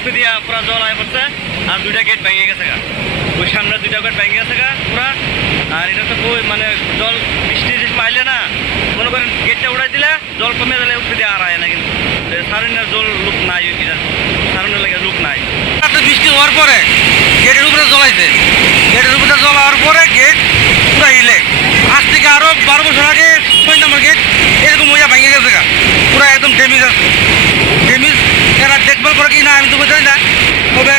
উপরে দিয়া পুরা জল আয় পড়ছে আর দুইটা গেট ভেঙে গেছে গা ওই সামনে দুইটা গেট ভেঙে গেছে গা পুরা আর এটা তো মানে জল বৃষ্টি যে পাইলে না মনে করেন গেটটা উড়াই দিলে জল কমে দিলে উপরে দিয়ে আর আয় না কিন্তু সারেন্ডার জল লোক নাই সারেন্ডার লাগে লোক নাই বৃষ্টি হওয়ার পরে গেটের উপরে জলাইছে গেটের উপরে জল হওয়ার পরে গেট পুরা হিলে আজ থেকে আরো 12 বছর আগে 6 নম্বর গেট এরকম হইয়া ভেঙে গেছে গা পুরা একদম ড্যামেজ আছে ড্যামেজ এরা দেখভাল করে কি না আমি তো বোঝাই না তবে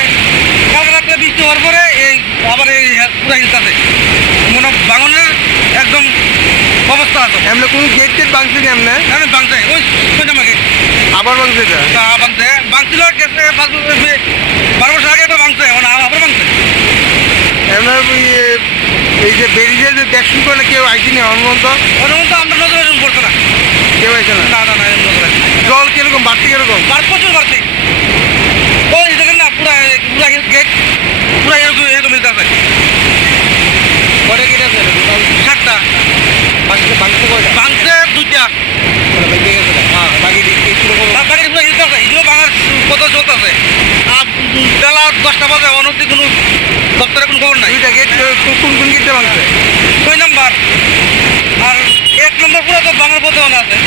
কালকে রাত্রে বৃষ্টি হওয়ার পরে এই আবার এই পুরা হিলতাছে মনে ভাঙনের একদম অবস্থা আছে এমনি কোন গেট টেট ভাঙছে কি এমনি আমি ভাঙছে ওই 6 নম্বর গেট আবার ভাঙছে এটা ভাঙছিল গেছে 12 বছর আগে তো ভাঙছে মানে আবার ভাঙছে এমনি এই যে বেরিয়ে যে দেখুন করলে কেউ আইসিনি অনুমন্ত অনুমন্ত আমরা নজরে পড়ছে না কেউ আইসে না না না না জল কিরকম বাড়তি কিরকম প্রচুর বাড়তি ওই দেখেন না পুরা পুরা গেট পুরা এরকম এরকম মিলতে আছে কটা গেট আছে 7টা ভাঙছে কয়টা ভাঙছে 2টা ভেঙে গেছে হ্যাঁ বাকি কিরকম বাকি পুরো হিলতে আছে এগুলো ভাঙার কত চলতেছে আর বেলা 10টা বাজে অনবধি কোনো দপ্তরে কোনো খবর নাই দুইটা গেট কোন কোন গেটটা ভাঙছে 6 নম্বর আর 1 নম্বর পুরো তো ভাঙার পথে আছে